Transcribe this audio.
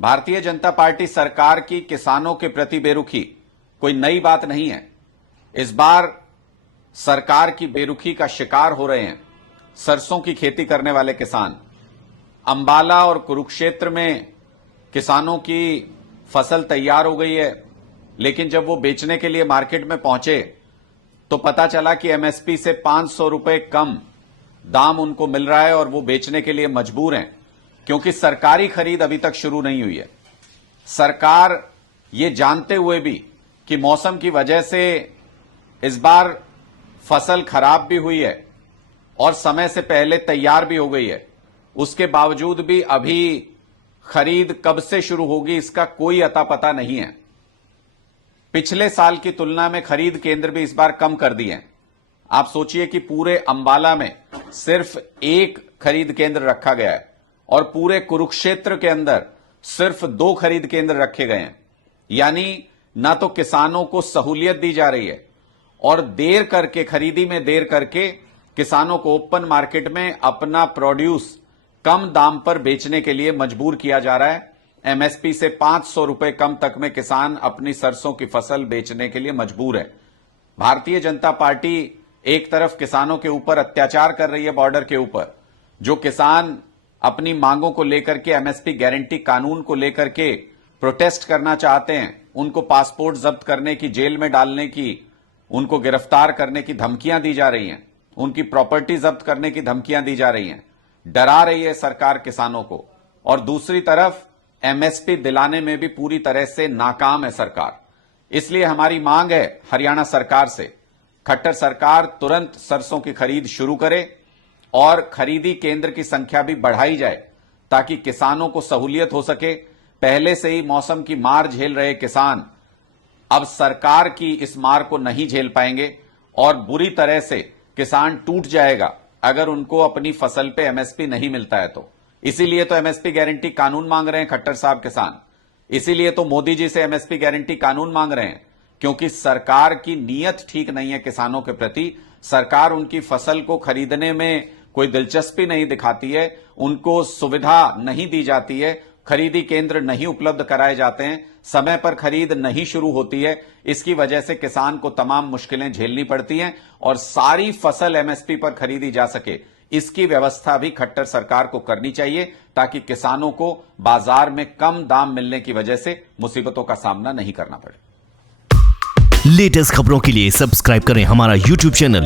Bharatiya Janata party सरकार की किसानों के प्रति बेरुखी कोई नई बात नहीं है। इस बार सरकार की बेरुखी का शिकार हो रहे हैं सरसों की खेती करने वाले किसान। अंबाला और कुरुक्षेत्र में किसानों की फसल तैयार हो गई है, लेकिन जब वो बेचने के लिए मार्केट में पहुंचे तो पता चला कि एमएसपी से 500 रुपए कम दाम उनको मिल रहा है और वो बेचने के लिए मजबूर हैं, क्योंकि सरकारी खरीद अभी तक शुरू नहीं हुई है। सरकार ये जानते हुए भी कि मौसम की वजह से इस बार फसल खराब भी हुई है और समय से पहले तैयार भी हो गई है, उसके बावजूद भी अभी खरीद कब से शुरू होगी इसका कोई अता पता नहीं है। पिछले साल की तुलना में खरीद केंद्र भी इस बार कम कर दिए हैं। आप सोचिए कि पूरे अंबाला में सिर्फ एक खरीद केंद्र रखा गया है और पूरे कुरुक्षेत्र के अंदर सिर्फ 2 खरीद केंद्र रखे गए हैं। यानी ना तो किसानों को सहूलियत दी जा रही है और देर करके, खरीदी में देर करके किसानों को ओपन मार्केट में अपना प्रोड्यूस कम दाम पर बेचने के लिए मजबूर किया जा रहा है। एमएसपी से 500 रुपए कम तक में किसान अपनी सरसों की फसल बेचने के लिए मजबूर है। भारतीय जनता पार्टी एक तरफ किसानों के ऊपर अत्याचार कर रही है बॉर्डर के ऊपर। जो किसान अपनी मांगों को लेकर के, एमएसपी गारंटी कानून को लेकर के प्रोटेस्ट करना चाहते हैं, उनको पासपोर्ट जब्त करने की, जेल में डालने की, उनको गिरफ्तार करने की धमकियां दी जा रही हैं, उनकी प्रॉपर्टी जब्त करने की धमकियां दी जा रही हैं, डरा रही है सरकार किसानों को। और दूसरी तरफ एमएसपी दिलाने में भी पूरी तरह से नाकाम है सरकार। इसलिए हमारी मांग है हरियाणा सरकार से, खट्टर सरकार तुरंत सरसों की खरीद शुरू करे और खरीदी केंद्र की संख्या भी बढ़ाई जाए ताकि किसानों को सहूलियत हो सके। पहले से ही मौसम की मार झेल रहे किसान अब सरकार की इस मार को नहीं झेल पाएंगे और बुरी तरह से किसान टूट जाएगा अगर उनको अपनी फसल पे एमएसपी नहीं मिलता है तो। इसीलिए तो एमएसपी गारंटी कानून मांग रहे हैं खट्टर साहब किसान। इसीलिए तो मोदी जी से एमएसपी गारंटी कानून मांग रहे हैं, क्योंकि सरकार की नीयत ठीक नहीं है किसानों के प्रति। सरकार उनकी फसल को खरीदने में कोई दिलचस्पी नहीं दिखाती है, उनको सुविधा नहीं दी जाती है, खरीदी केंद्र नहीं उपलब्ध कराए जाते हैं, समय पर खरीद नहीं शुरू होती है। इसकी वजह से किसान को तमाम मुश्किलें झेलनी पड़ती हैं और सारी फसल एमएसपी पर खरीदी जा सके, इसकी व्यवस्था भी खट्टर सरकार को करनी चाहिए ताकि किसानों को बाजार में कम दाम मिलने की वजह से मुसीबतों का सामना नहीं करना पड़े। लेटेस्ट खबरों के लिए सब्सक्राइब करें हमारा यूट्यूब चैनल